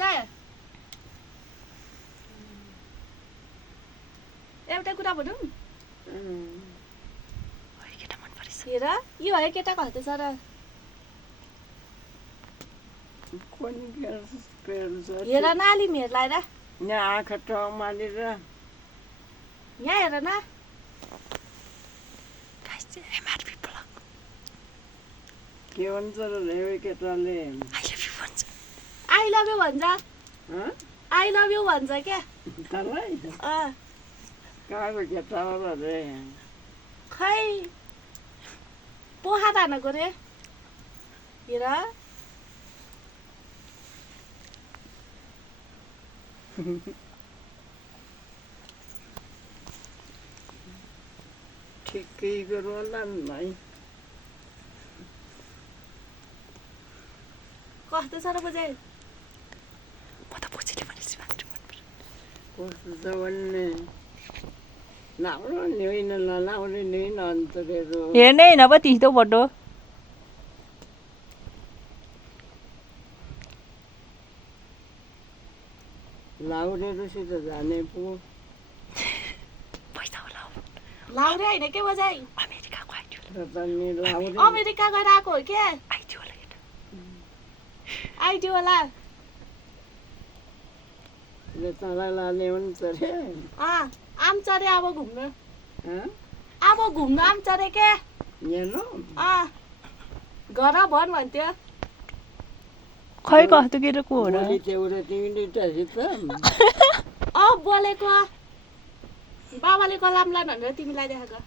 चाहिँ एउटा कुरा भनौँ केटा मन परेछ हेर यो है केटाको हात छ र हेर न अलि मेर लाएर यहाँ आँखा टमालेर यहाँ हेर न एमआरपी ब्लग के भन्छ र रेवे केटाले आई लभ यु भन्छ आई लभ यु भन्छ क्या तँलाई कहाँको केटा हो र रे खै पोखा तानेको रे हेर ठिकै गरौँ होला नि भाइ कस्तो छ र बुझाइ म त बुझेँ भनेपछि मात्र मन पर्छ कस्तो छ भन्ने लाउनु नि होइन नलाउने नि होइन अन्तरेरो हेर्नै होइन पो तिस्तो फोटो लाउनेहरूसित जाने पो पैसा होला लाउरे होइन के बुझाइ अमेरिकाको आइडियो र पनि लाउने अमेरिका गएर आएको हो क्या आइडियो होला केटा आइडी होला तँलाई लाने हुन्छ रे आम चरे अब घुम्नु हँ? अब घुम्नु आम चरे क्या हेर्नु घर भन भन्थ्यो खै कस्तो केटाको हो र भोलि त्यो तिमी दुइटासित बोलेको बाबाले कलाम लानु भनेर तिमीलाई देखाएको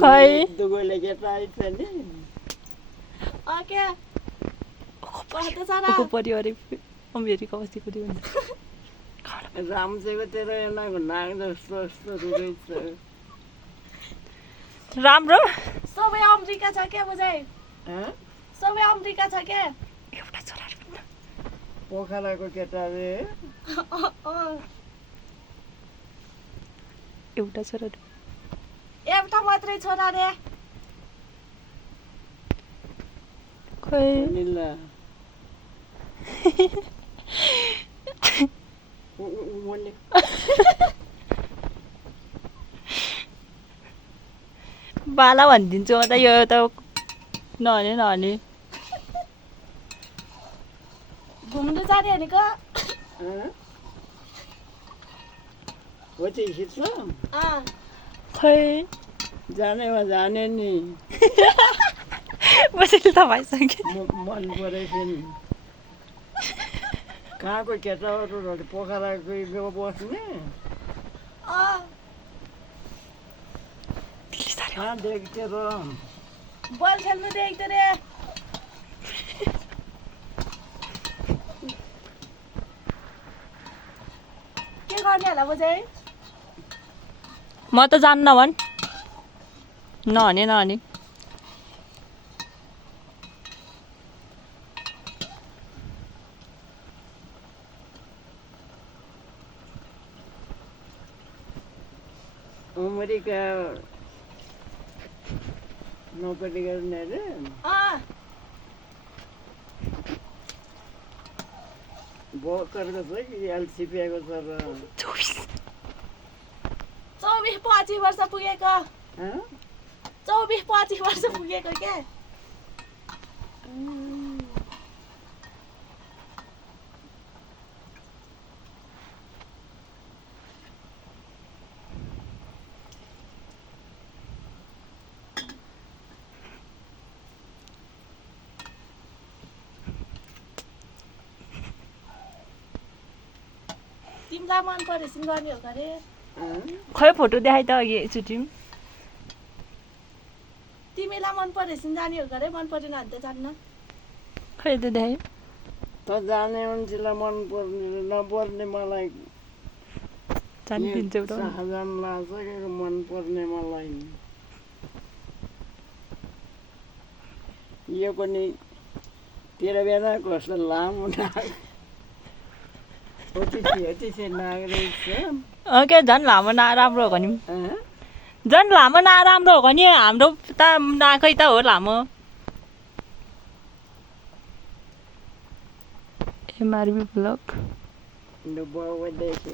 खै दुगोले केटा आइछ नि क्या कस्तो छ र को परिवार अमेरिका बसेको थियो भने रामसेको तेरो एनाको नाक जस्तो जस्तो रहेछ राम्रो सबै अमेरिका छ क्या बुझाइ सबै अमेरिका छ क्या एउटा छोराहरू पनि पोखराको केटा रे एउटा छोराहरू एउटा मात्रै छोरा रे खै निला बाला भनिदिन्छु म त यो त नहने नहने घुम्नु जाने भनेको हो चाहिँ शीत खै जानेमा जाने नि बसेर त भइसक्यो मन परेको नि कहाँको केटाहरू पोखराको बस्ने कहाँ देख्थ्यो र बल खेल्नु देख्थ्यो रे के गर्ने होला बुझाइ म त जान्न भन् नहने नहने अमेरिका नोकरी गर्ने रे भर्खरको छ कि एलसिपिएको छ र 24-25 वर्ष पुगेको 24-25 वर्ष पुगेको क्या तिमीलाई मन परेपछि गर्ने हो गरे खै फोटो देखाइ त अघि एकचोटि तिमीलाई मन परेपछि जाने हो गरे मन परेन भने त जान्न खै त देखाइ त जाने मान्छेलाई मन पर्ने नपर्ने मलाई जानु दिन्छ एउटा शाहजान लाग्छ मन पर्ने मलाई यो पनि तेरो बेला कस्तो लामो नाग के झन् लामो राम्रो हो भने झन् लामो नराम्रो हो नि हाम्रो त नाकै त हो लामो MRB blog The boy with this.